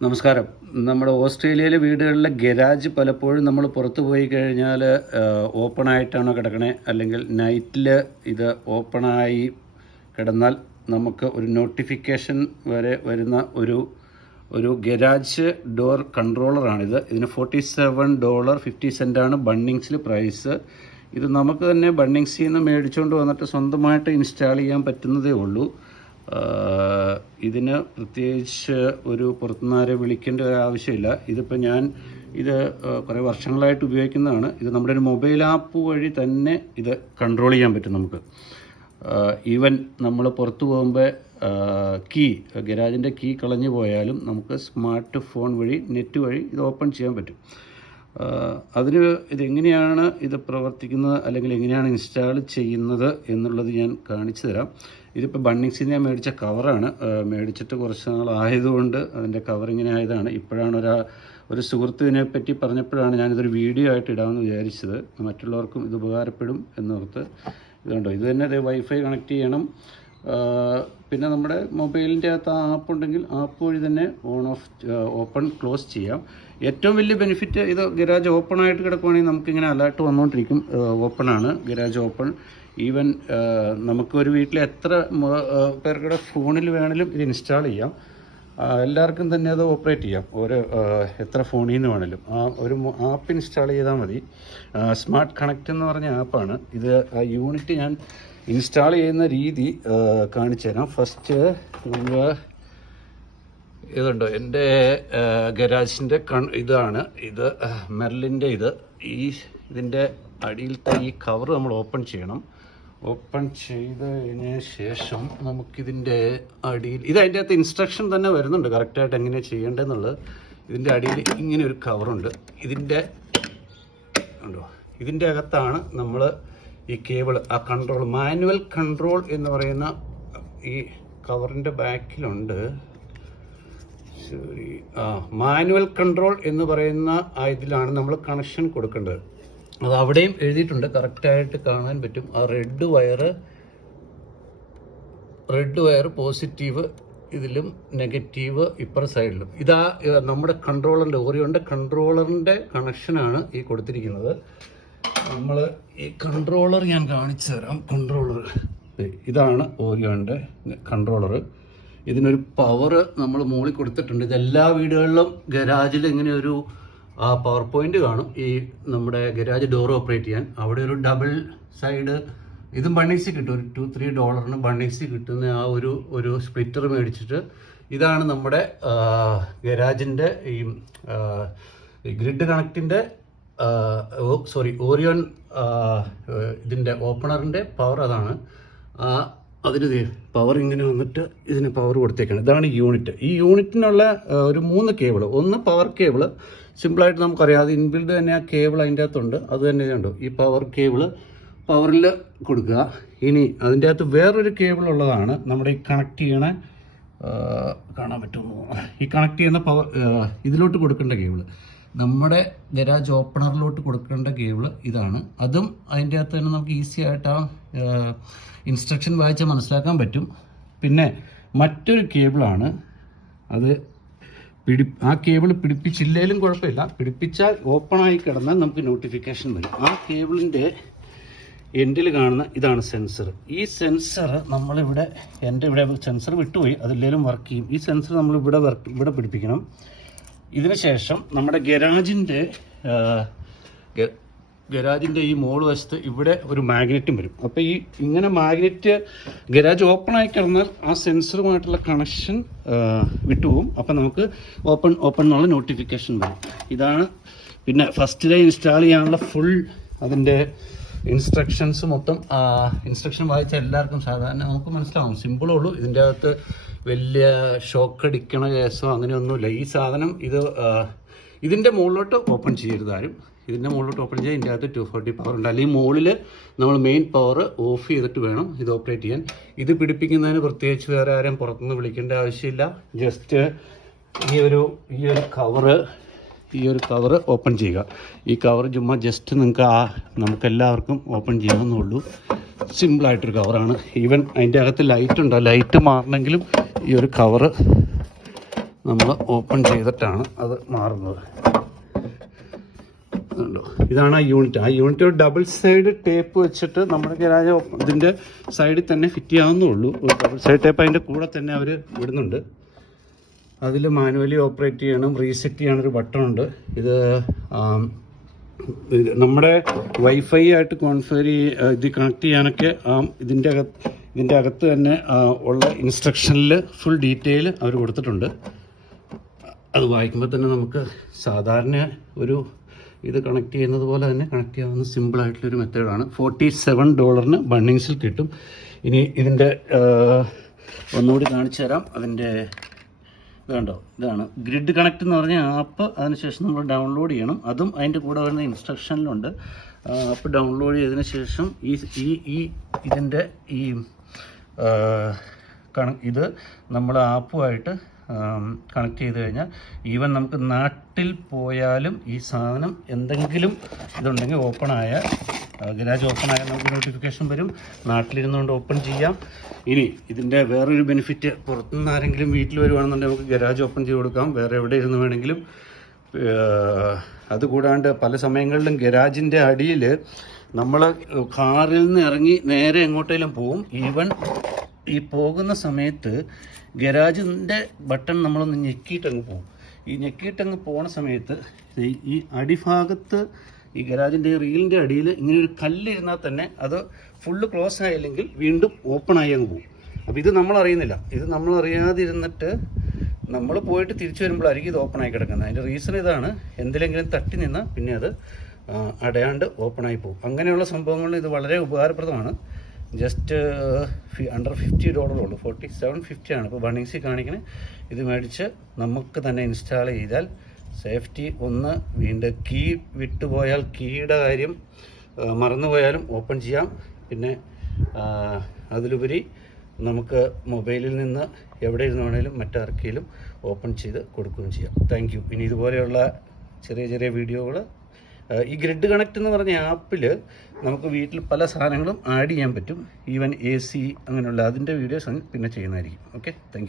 നമസ്കാരം. നമ്മുടെ ഓസ്ട്രേലിയയിലെ വീടുകളിലെ ഗരാജ് പലപ്പോഴും നമ്മൾ പുറത്തു പോയി കഴിഞ്ഞാൽ ഓപ്പൺ ആയിട്ടാണോ കിടക്കണേ? അല്ലെങ്കിൽ നൈറ്റിൽ ഇത് ഓപ്പണായി കിടന്നാൽ നമുക്ക് ഒരു നോട്ടിഫിക്കേഷൻ വരെ വരുന്ന ഒരു ഒരു ഗരാജ് ഡോർ കൺട്രോളറാണിത് ഇതിന് ഫോർട്ടി സെവൻ ഡോളർ ഫിഫ്റ്റി സെന്റാണ് ബണ്ണിങ്സിൽ പ്രൈസ് ഇത് നമുക്ക് തന്നെ ബണ്ണിങ്സിൽ നിന്ന് മേടിച്ചുകൊണ്ട് വന്നിട്ട് സ്വന്തമായിട്ട് ഇൻസ്റ്റാൾ ചെയ്യാൻ പറ്റുന്നതേ ഉള്ളൂ. ഇതിന് പ്രത്യേകിച്ച് ഒരു പുറത്തുനിന്നാരെ വിളിക്കേണ്ട ഒരു ആവശ്യമില്ല. ഇതിപ്പോൾ ഞാൻ ഇത് കുറേ വർഷങ്ങളായിട്ട് ഉപയോഗിക്കുന്നതാണ്. ഇത് നമ്മുടെ ഒരു മൊബൈൽ ആപ്പ് വഴി തന്നെ ഇത് കൺട്രോൾ ചെയ്യാൻ പറ്റും നമുക്ക്. ഈവൻ നമ്മൾ പുറത്തു പോകുമ്പോൾ കീ ഗരാജിന്റെ കീ കളഞ്ഞു പോയാലും നമുക്ക് സ്മാർട്ട് ഫോൺ വഴി നെറ്റ് വഴി ഇത് ഓപ്പൺ ചെയ്യാൻ പറ്റും. അതിന് ഇതെങ്ങനെയാണ് ഇത് പ്രവർത്തിക്കുന്നത് അല്ലെങ്കിൽ എങ്ങനെയാണ് ഇൻസ്റ്റാൾ ചെയ്യുന്നത് എന്നുള്ളത് ഞാൻ കാണിച്ചു തരാം. ഇതിപ്പോൾ ബണ്ണിങ്സിന് ഞാൻ മേടിച്ച കവറാണ് മേടിച്ചിട്ട് കുറച്ച് നാളായതുകൊണ്ട് അതിന്റെ ഇങ്ങനെ ആയതാണ്. ഇപ്പോഴാണ് ഒരാ ഒരു സുഹൃത്തിനെ പറ്റി പറഞ്ഞപ്പോഴാണ് ഞാനിതൊരു വീഡിയോ ആയിട്ട് ഇടാമെന്ന് വിചാരിച്ചത്. മറ്റുള്ളവർക്കും ഇത് ഉപകാരപ്പെടും എന്നോർത്ത്. ഇതുണ്ടോ? ഇത് തന്നെ വൈഫൈ കണക്ട് ചെയ്യണം. പിന്നെ നമ്മുടെ മൊബൈലിന്റെ അകത്ത് ആ ആപ്പ് ഉണ്ടെങ്കിൽ ആപ്പ് വഴി തന്നെ ഓൺ ഓഫ് ഓപ്പൺ ക്ലോസ് ചെയ്യാം. ഏറ്റവും വലിയ ബെനിഫിറ്റ് ഇത് ഗരാജ് ഓപ്പൺ ആയിട്ട് കിടക്കുവാണെങ്കിൽ നമുക്കിങ്ങനെ അലേർട്ട് വന്നുകൊണ്ടിരിക്കും ഓപ്പൺ ആണ്. ഗരാജ് ഓപ്പൺ ഈവൻ നമുക്ക് ഒരു വീട്ടിലെ എത്ര പേർക്കൂടെ ഫോണിൽ വേണമെങ്കിലും ഇത് ഇൻസ്റ്റാൾ ചെയ്യാം. എല്ലാവർക്കും തന്നെ അത് ഓപ്പറേറ്റ് ചെയ്യാം. ഒരു എത്ര ഫോണിൽ നിന്ന് വേണമെങ്കിലും ആ ഒരു ആപ്പ് ഇൻസ്റ്റാൾ ചെയ്താൽ മതി. സ്മാർട്ട് കണക്റ്റ് എന്ന് പറഞ്ഞ ആപ്പാണ്. ഇത് ആ യൂണിറ്റ് ഞാൻ ഇൻസ്റ്റാൾ ചെയ്യുന്ന രീതി കാണിച്ചു തരാം. ഫസ്റ്റ് നമ്മൾ ഇതുണ്ടോ? എന്റെ ഗരാജിന്റെ കൺ ഇതാണ്. ഇത് മെർലിന്റെ ഇത്. ഈ ഇതിന്റെ അടിയിലത്തെ ഈ കവർ നമ്മൾ ഓപ്പൺ ചെയ്യണം. ഓപ്പൺ ചെയ്തതിന് ശേഷം നമുക്കിതിന്റെ അടിയിൽ ഇത് അതിന്റെ അകത്ത് ഇൻസ്ട്രക്ഷൻ തന്നെ വരുന്നുണ്ട്. കറക്റ്റായിട്ട് എങ്ങനെ ചെയ്യേണ്ടതെന്നുള്ളത്. ഇതിന്റെ അടിയിൽ ഇങ്ങനെ ഒരു കവറുണ്ട് ഇതിന്റെ ഉണ്ടോ ഇതിന്റെ അകത്താണ് നമ്മൾ ഈ കേബിൾ ആ കൺട്രോൾ മാനുവൽ കൺട്രോൾ എന്ന് പറയുന്ന ഈ കവറിന്റെ ബാക്കിലുണ്ട്. ശരി ആ മാനുവൽ കൺട്രോൾ എന്ന് പറയുന്ന ഇതിലാണ് നമ്മൾ കണക്ഷൻ കൊടുക്കേണ്ടത്. അത് അവിടെയും എഴുതിയിട്ടുണ്ട്. കറക്റ്റായിട്ട് കാണാൻ പറ്റും. ആ red wire red wire positive ഇതിലും നെഗറ്റീവ് ഇപ്പുറ സൈഡിലും ഇതാ നമ്മുടെ കൺട്രോളറിന്റെ ഓറിയോന്റെ കൺട്രോളറിന്റെ കണക്ഷനാണ് ഈ കൊടുത്തിരിക്കുന്നത്. നമ്മൾ ഈ കൺട്രോളർ ഞാൻ കാണിച്ചു തരാം. കൺട്രോളർ ഇതാണ് ഓറിയോന്റെ കൺട്രോളർ ഇതിനൊരു പവർ നമ്മൾ മുകളിൽ കൊടുത്തിട്ടുണ്ട്. ഇതെല്ലാ വീടുകളിലും ഗരാജിൽ ഇങ്ങനെ ഒരു ആ പവർ പോയിന്റ് കാണും. ഈ നമ്മുടെ ഗരാജ് ഡോർ ഓപ്പറേറ്റ് ചെയ്യാൻ. അവിടെ ഒരു ഡബിൾ സൈഡ് ഇതും ബണ്ണീസി കിട്ടും. ഒരു ടു ത്രീ ഡോളറിന് ബണ്ണീസി കിട്ടുന്ന ആ ഒരു ഒരു സ്പ്ലിറ്റർ മേടിച്ചിട്ട് ഇതാണ് നമ്മുടെ ഗരാജിന്റെ ഈ ഗ്രിഡ് കണക്റ്റിന്റെ സോറി ഓറിയോൺ ഇതിന്റെ ഓപ്പണറിന്റെ പവർ അതാണ്. അതിന് പവർ ഇങ്ങനെ വന്നിട്ട് ഇതിന് പവർ കൊടുത്തേക്കാണ്. ഇതാണ് യൂണിറ്റ് ഈ യൂണിറ്റിനുള്ള ഒരു മൂന്ന് കേബിൾ ഒന്ന് പവർ കേബിൾ സിമ്പിളായിട്ട് നമുക്കറിയാം അത് ഇൻബിൽഡ് തന്നെ ആ കേബിൾ അതിന്റെ അകത്തുണ്ട്. അത് തന്നെ കണ്ടോ. ഈ പവർ കേബിൾ പവറിൽ കൊടുക്കുക. ഇനി അതിന്റെ അകത്ത് വേറൊരു കേബിൾ ഉള്ളതാണ്. നമ്മുടെ ഈ കണക്ട് ചെയ്യണ കാണാൻ പറ്റുമോ? ഈ കണക്ട് ചെയ്യുന്ന പവർ ഇതിലോട്ട് കൊടുക്കേണ്ട കേബിൾ നമ്മുടെ ഗരാജ് ഓപ്പണറിലോട്ട് കൊടുക്കേണ്ട കേബിൾ ഇതാണ്. അതും അതിന്റെ അകത്ത് തന്നെ നമുക്ക് ഈസി ആയിട്ട് ആ ഇൻസ്ട്രക്ഷൻ വായിച്ചാൽ മനസ്സിലാക്കാൻ പറ്റും. പിന്നെ മറ്റൊരു കേബിളാണ്. അത് പിടി ആ കേബിൾ പിടിപ്പിച്ചില്ലേലും കുഴപ്പമില്ല. പിടിപ്പിച്ചാൽ ഓപ്പണായി കിടന്നാൽ നമുക്ക് നോട്ടിഫിക്കേഷൻ വരും. ആ കേബിളിന്റെ എൻഡിൽ കാണുന്ന ഇതാണ് സെൻസർ. ഈ സെൻസർ നമ്മളിവിടെ എന്റെ ഇവിടെ സെൻസർ വിട്ടുപോയി. അതില്ലേലും വർക്ക് ചെയ്യും. ഈ സെൻസർ നമ്മൾ ഇവിടെ വർക്ക് ഇവിടെ പിടിപ്പിക്കണം. ഇതിന് ശേഷം നമ്മുടെ ഗരാജിന്റെ ഗരാജിന്റെ ഈ മോൾ വശത്ത് ഇവിടെ ഒരു മാഗ്നറ്റും വരും. അപ്പോൾ ഈ ഇങ്ങനെ മാഗ്നറ്റ് ഗരാജ് ഓപ്പൺ ആയി കിടന്നാൽ ആ സെൻസറുമായിട്ടുള്ള കണക്ഷൻ വിട്ടുപോകും. അപ്പോൾ നമുക്ക് ഓപ്പൺ ഓപ്പൺ എന്നുള്ള നോട്ടിഫിക്കേഷൻ വരും. ഇതാണ് പിന്നെ ഫസ്റ്റ് ഡേ ഇൻസ്റ്റാൾ ചെയ്യാനുള്ള ഫുൾ അതിന്റെ ഇൻസ്ട്രക്ഷൻസ് മൊത്തം ഇൻസ്ട്രക്ഷൻ വായിച്ച എല്ലാവർക്കും സാധാരണ നമുക്ക് മനസ്സിലാവും. സിമ്പിളുള്ളൂ ഇതിന്റെ അകത്ത് വലിയ ഷോക്ക് അടിക്കണ കേസോ അങ്ങനെയൊന്നുമില്ല. ഈ സാധനം ഇത് ഇതിന്റെ മുകളിലോട്ട് ഓപ്പൺ ചെയ്യരുത് ആരും. ഇതിന്റെ മുകളിലോട്ട് ഓപ്പൺ ചെയ്യാൻ ഇതിന്റെ അകത്ത് ടു ഫോർട്ടി പവർ ഉണ്ട്. അല്ലെങ്കിൽ മുകളിൽ നമ്മൾ മെയിൻ പവർ ഓഫ് ചെയ്തിട്ട് വേണം ഇത് ഓപ്പറേറ്റ് ചെയ്യാൻ. ഇത് പിടിപ്പിക്കുന്നതിന് പ്രത്യേകിച്ച് വേറെ ആരും പുറത്തുനിന്ന് വിളിക്കേണ്ട ആവശ്യമില്ല. ജസ്റ്റ് ഈ ഒരു ഈ ഒരു കവറ് ഈ ഒരു കവർ ഓപ്പൺ ചെയ്യുക. ഈ കവർ ചുമ്മാ ജസ്റ്റ് നിങ്ങൾക്ക് ആ നമുക്ക് എല്ലാവർക്കും ഓപ്പൺ ചെയ്യാവുന്നുള്ളൂ സിമ്പിളായിട്ടൊരു കവറാണ് ഈവൻ അതിന്റെ അകത്ത് ലൈറ്റ് ഉണ്ടോ? ലൈറ്റ് മാറണമെങ്കിലും ഈ ഒരു കവറ് നമ്മൾ ഓപ്പൺ ചെയ്തിട്ടാണ് അത് മാറുന്നത്. ഇതാണ് ആ യൂണിറ്റ് ആ യൂണിറ്റ് ഒരു ഡബിൾ സൈഡ് ടേപ്പ് വെച്ചിട്ട് നമ്മുടെ ഗരാജ് ഇതിന്റെ സൈഡിൽ തന്നെ ഫിറ്റ് ചെയ്യാവുന്നുള്ളൂ ഒരു ഡബിൾ സൈഡ് ടേപ്പ് അതിന്റെ കൂടെ തന്നെ അവർ വിടുന്നുണ്ട് അതിൽ മാനുവലി ഓപ്പറേറ്റ് ചെയ്യണം റീസെറ്റ് ചെയ്യാനൊരു ബട്ടൺ ഉണ്ട്. ഇത് നമ്മുടെ വൈഫൈ ആയിട്ട് കോൺഫർ ഇത് കണക്ട് ചെയ്യാനൊക്കെ ഇതിന്റെ ഇതിന്റെ അകത്ത് തന്നെ ഉള്ള ഇൻസ്ട്രക്ഷനിൽ ഫുൾ ഡീറ്റെയിൽ അവർ കൊടുത്തിട്ടുണ്ട്. അത് വായിക്കുമ്പോൾ തന്നെ നമുക്ക് സാധാരണ ഒരു ഇത് കണക്ട് ചെയ്യുന്നത് പോലെ തന്നെ കണക്ട് ചെയ്യാവുന്ന സിമ്പിളായിട്ടുള്ളൊരു മെത്തേഡാണ് ഫോർട്ടി സെവൻ ഡോളറിന് ബണ്ണിങ്സിൽ കിട്ടും. ഇനി ഇതിന്റെ ഒന്നുകൂടി കാണിച്ചു തരാം. അതിന്റെ വേണ്ടോ ഇതാണ്. ഗ്രിഡ് കണക്ട് എന്ന് പറഞ്ഞ ആപ്പ് അതിനുശേഷം നമ്മൾ ഡൗൺലോഡ് ചെയ്യണം. അതും അതിന്റെ കൂടെ വരുന്ന ഇൻസ്ട്രക്ഷനിലുണ്ട് ആപ്പ് ഡൗൺലോഡ് ചെയ്തതിന് ശേഷം ഈ ഈ ഇതിന്റെ ഈ ഇത് നമ്മൾ ആപ്പുമായിട്ട് കണക്ട് ചെയ്ത് കഴിഞ്ഞാൽ ഈവൻ നമുക്ക് നാട്ടിൽ പോയാലും ഈ സാധനം എന്തെങ്കിലും ഇതുണ്ടെങ്കിൽ ഓപ്പൺ ആയ ഗരാജ് ഓപ്പൺ ആയാൽ നമുക്ക് നോട്ടിഫിക്കേഷൻ വരും. നാട്ടിലിരുന്നുകൊണ്ട് ഓപ്പൺ ചെയ്യാം. ഇനി ഇതിന്റെ വേറൊരു ബെനിഫിറ്റ് പുറത്തുനിന്ന് ആരെങ്കിലും വീട്ടിൽ വരുവാണെന്നുണ്ടെങ്കിൽ നമുക്ക് ഗരാജ് ഓപ്പൺ ചെയ്ത് കൊടുക്കാം. വേറെ എവിടെ ഇരുന്ന് വേണമെങ്കിലും അതുകൂടാണ്ട് പല സമയങ്ങളിലും ഗരാജിന്റെ അടിയിൽ നമ്മൾ കാറിൽ നിന്ന് ഇറങ്ങി നേരെ എങ്ങോട്ടേലും പോവും. ഈവൻ ഈ പോകുന്ന സമയത്ത് ഗരാജിന്റെ ബട്ടൺ നമ്മളൊന്ന് ഞെക്കിയിട്ടങ്ങ് പോകും ഈ ഞെക്കിയിട്ടങ്ങ് പോണ സമയത്ത് ഈ- അടിഭാഗത്ത് ഈ ഗരാജിന്റെ റീലിന്റെ അടിയിൽ ഇങ്ങനെ ഒരു കല്ലിരുന്നാൽ തന്നെ അത് ഫുള്ള് ക്ലോസ് ആയില്ലെങ്കിൽ വീണ്ടും ഓപ്പൺ ആയി അങ്ങ് പോകും അപ്പോൾ ഇത് നമ്മളറിയുന്നില്ല ഇത് നമ്മൾ അറിയാതിരുന്നിട്ട് നമ്മൾ പോയിട്ട് തിരിച്ചു വരുമ്പോഴായിരിക്കും ഇത് ഓപ്പൺ ആയി കിടക്കുന്നത്. അതിന്റെ റീസൺ ഇതാണ്. എന്തിലെങ്കിലും തട്ടി നിന്നാൽ പിന്നെ അത് അടയാണ്ട് ഓപ്പൺ ആയി പോകും. അങ്ങനെയുള്ള സംഭവങ്ങളിൽ ഇത് വളരെ ഉപകാരപ്രദമാണ്. ജസ്റ്റ് അണ്ടർ ഫിഫ്റ്റി ഡോളറേ ഉള്ളൂ. ഫോർട്ടി സെവൻ ഫിഫ്റ്റി ആണ്. ഇപ്പോൾ ബണ്ണിങ്സിൽ കാണിക്കണേ. ഇത് മേടിച്ച് നമുക്ക് തന്നെ ഇൻസ്റ്റാൾ ചെയ്താൽ സേഫ്റ്റി ഒന്ന് വീണ്ടും കീ വിട്ടുപോയാൽ കീയുടെ കാര്യം മറന്നുപോയാലും ഓപ്പൺ ചെയ്യാം. പിന്നെ അതിലുപരി നമുക്ക് മൊബൈലിൽ നിന്ന് എവിടെ ഇരുന്ന് വേണേലും മറ്റാർക്കെങ്കിലും ഓപ്പൺ ചെയ്ത് കൊടുക്കുകയും ചെയ്യാം. താങ്ക് ഇനി ഇതുപോലെയുള്ള ചെറിയ ചെറിയ വീഡിയോകൾ ഈ ഗ്രിഡ് കണക്ട് എന്ന് പറഞ്ഞ ആപ്പിൽ നമുക്ക് വീട്ടിൽ പല സാധനങ്ങളും ആഡ് ചെയ്യാൻ പറ്റും. ഈവൻ എ സി അങ്ങനെയുള്ള അതിന്റെ വീഡിയോസ് പിന്നെ ചെയ്യുന്നതായിരിക്കും. ഓക്കെ? താങ്ക്